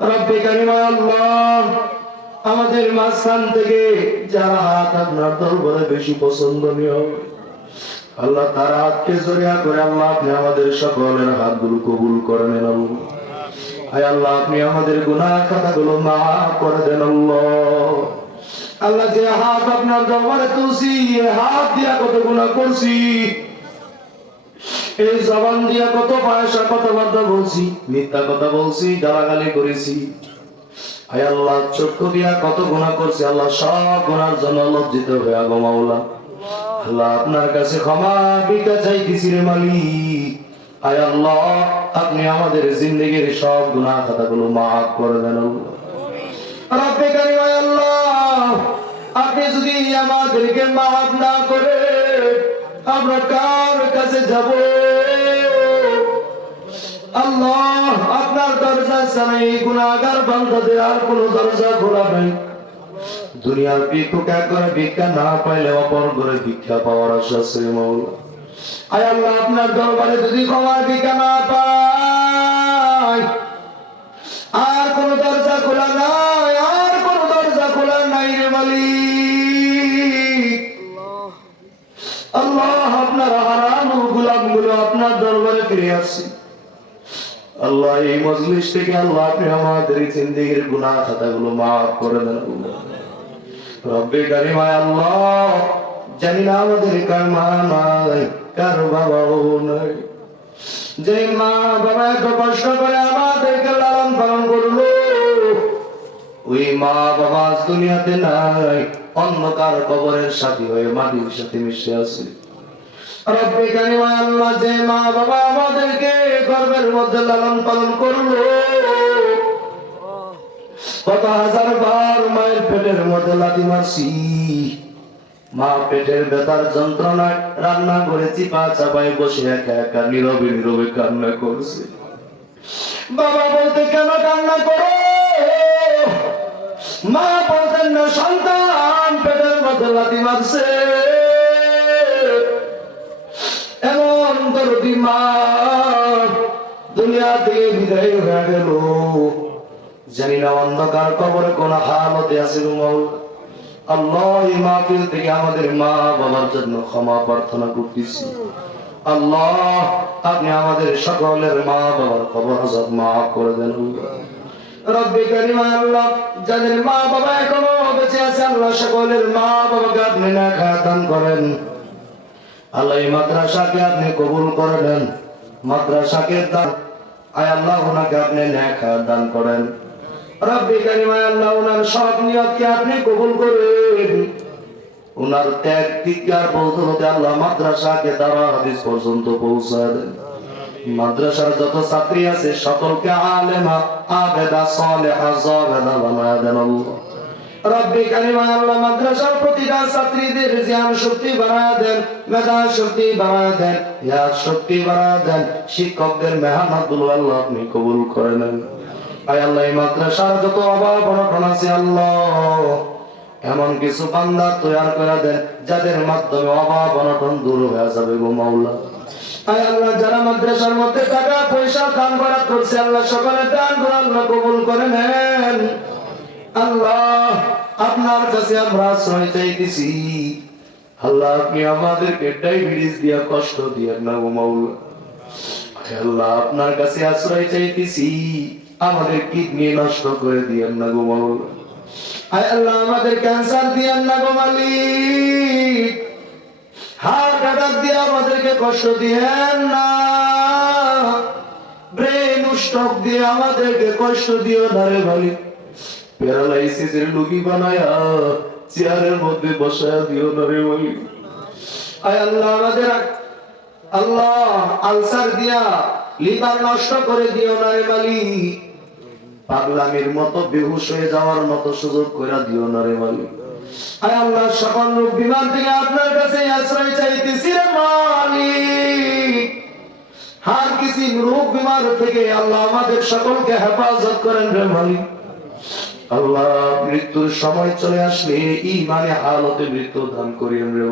আল্লাহ, আমাদের মাঝখান থেকে যারা হাত আপনার দরবারে বেশি পছন্দনীয় আল্লাহ তার হাতকে করে আল্লাহ আপনি আমাদের সকলের হাতগুলো কবুল করে নেন। আয় আল্লাহ, আপনি আমাদের গুনাহ খাতাগুলো মাফ করে দেন আল্লাহ আল্লাহ যে হাত আপনার দরবারে তুলছি হাত দিয়া কত গুনাহ করছি এই জবান দিয়া কত পয়সা, কত কথা বলছি, মিথ্যা কথা বলছি, গালাগালি করেছি। আল্লাহ, চক্ষু দিয়া কত গুনাহ করছি, আল্লাহ সব গুনার জন্য লজ্জিত হয়ে আল্লাহ আপনার কাছে ক্ষমা চাইতেছি রে মালিক। আল্লাহ, আপনি আমাদের জিন্দগির সব খাতাগুলো মাফ করে দেন আপনি যদি আমাদেরকে মাফ না করে আমরা কার কাছে যাব? আল্লাহ, আপনার দরজা ছাড়া গুণাগার বান্দাদের আর কোনো দরজা খোলা দুনিয়ার ভিক্ষুক এক করে ভিক্ষা না পাইলে অপর করে ভিক্ষা পাওয়ার আশা আছে মৌলা আয় আল্লাহ, আপনার দরবারে যদি ক্ষমার ভিক্ষা না পাই, আর কোন দরজা খোলা নাই, আর কোন দরজা খোলা নাই রে মালিক। আল্লাহ, আপনার হারানো গুলামগুলো আপনার দরবারে ফিরে আসছি। আল্লাহ, এই মজলিস থেকে আল্লাহ আপনি আমাদের জিন্দিগির গুনাহ খাতাগুলো মাফ করে দেন। রব্বে কারিমায় আল্লাহ, জানি না আমাদের কার মা নাই, কার বাবাও নাই যে মা বাবা এত কষ্ট করে আমাদেরকে লালন পালন করল, ওই মা বাবা দুনিয়াতে নাই অন্য কার কবরের সাথী হয়ে মাটির সাথে মিশে আছে আল্লাহ যে মা বাবা আমাদেরকে গর্বের মধ্যে লালন পালন করল। কত হাজার বার মায়ের পেটের মধ্যে মারছি। মা পেটের যন্ত্রণায় রান্না করে চিপা চাপায় বসে একা একা, নীরবে নীরবে কান্না করছে। বাবা বলতে, কেন কান্না করো? মা বলতেন, না, সন্তান পেটের মধ্যে লাথি মারছে। দরদি মা দুনিয়া থেকে বিদায় হয়ে গেল। জানি না অন্ধকার কবরে কোন হালতে আছে গো মাওলা। আল্লাহ এই মাহফিল থেকে আমাদের মা বাবার জন্য ক্ষমা প্রার্থনা করতেছি। আল্লাহ, আপনি আমাদের সকলের মা বাবার খবর আজাব মাফ করে দেন। রব্বি কারিম আল্লাহ, যাদের মা বাবা এখনও বেঁচে আছে, আল্লাহ সকলের মা বাবাকে আপনি না দান করেন। আল্লাহ এই মাদ্রাসাকে আপনি কবুল করে মাদ্রাসাকে দান। আয় আল্লাহ ওনাকে আপনি ন্যাক দান করেন। রব্বি কারিম, আয় আল্লাহ ওনার সব নিয়তকে আপনি কবুল করেন। ওনার ত্যাগ বদলতে আল্লাহ মাদ্রাসাকে দাওয়া হাদিস পর্যন্ত পৌঁছায় দেন। মাদ্রাসার যত ছাত্রী আছে, সকলকে আলেমা, আবেদা, সালেহা, জাবেদা বানায় দেন আল্লাহ। রব্বি কারিমা আল্লাহ মাদ্রাসার প্রতিটা ছাত্রীদের জ্ঞান শক্তি বাড়ায় দেন, মেধা শক্তি বাড়ায় দেন, ইয়াদ শক্তি বাড়ায় দেন। শিক্ষকদের মেহনতগুলো আল্লাহ আপনি কবুল করে নেন। আয় আল্লাহ, এই মাদ্রাসার যত অভাব অনটন আছে আল্লাহ, এমন কিছু বান্দা তৈরি করে দেন যাদের মাধ্যমে অভাব অনটন দূর হয়ে যাবে গো মাওলা। আয় আল্লাহ, যারা মাদ্রাসার মধ্যে টাকা, পয়সা দান করা করছে, আল্লাহ সকলে দান করে আল্লাহ কবুল করে নেন। আল্লাহ, আপনার কাছে আমরা আশ্রয় চাইতেছি। আল্লাহ, আপনি আমাদেরকে ডায়াবেটিস দিয়া কষ্ট না আল্লাহ, আপনার কাছে আশ্রয় চাইতেছি। আমাদের কিডনি নষ্ট করে ক্যান্সার দিয়ে আমাদেরকে কষ্ট না। দিয়ে আমাদেরকে কষ্ট দিও না রে মালিক। প্যারালাইসিসের রোগী বানায়া চেয়ারের মধ্যে বসায়া দিও না রে আয় আল্লাহ, আমাদের আল্লাহ আলসার দিয়া লিভার নষ্ট করে দিও না রে পাগলামির মতো বেহুশ হয়ে যাওয়ার মতো সুযোগ করে দিও না রে মালিক। আয় আল্লাহ, সকল রোগ বিমার থেকে আপনার কাছে আশ্রয় চাইতেছি রে মালিক। হার কিছু রোগ বিমার থেকে আল্লাহ আমাদের সকলকে হেফাজত করেন রে মালিক। আল্লাহ মৃত্যুর সময় চলে আসলে ইমানে হালতে মৃত্যু দান করিয়েন রে